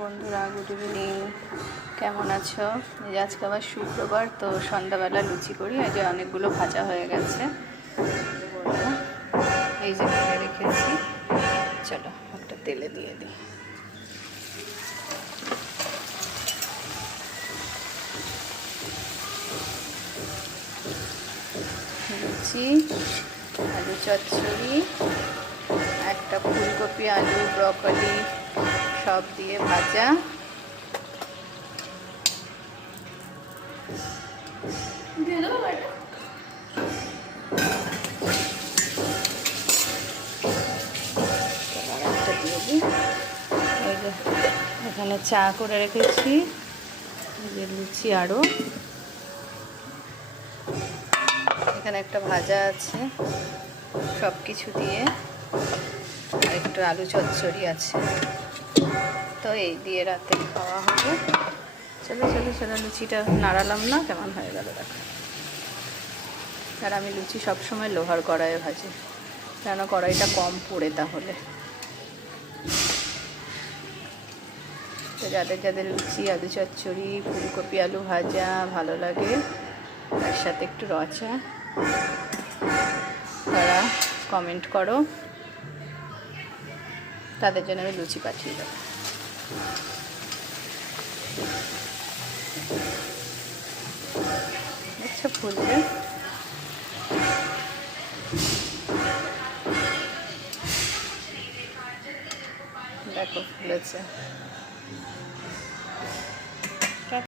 বন্ধুরা, good evening. কেমন আছো? এই যে আজকে আবার শুক্রবার, তো সন্ধ্যাবেলা লুচি করি। এই যে অনেকগুলো ভাজা হয়ে গেছে, এই যে ভেজে রেখেছি। চলো একটা তেলে দিয়ে দিই। লুচি, আলু চচ্চড়ি, একটা ফুলকপি, আলু, ব্রকলি সব দিয়ে ভাজা। এই যে এখানে চা করে রেখেছি, এই যে লুচি, আরও এখানে একটা ভাজা আছে, সব কিছু দিয়ে, আর একটু আলু চচ্চড়ি আছে। তো এই দিয়ে রাতে খাওয়া হবে। চলো চলো চলো, লুচিটা নাড়ালাম না, কেমন হয়ে গেল দেখো। আর আমি লুচি সবসময় লোহার কড়াইয়ে ভাজি, কেন কড়াইটা কম পোড়ে তাহলে। তো যাদের যাদের লুচি, আলু চচ্চড়ি, ফুলকপি আলু ভাজা ভালো লাগে, তার সাথে একটু রচা, তারা কমেন্ট করো, তাদের জন্য আমি লুচি পাঠিয়ে দেবো। আচ্ছা, ফুলবে, দেখো ফুলেছে।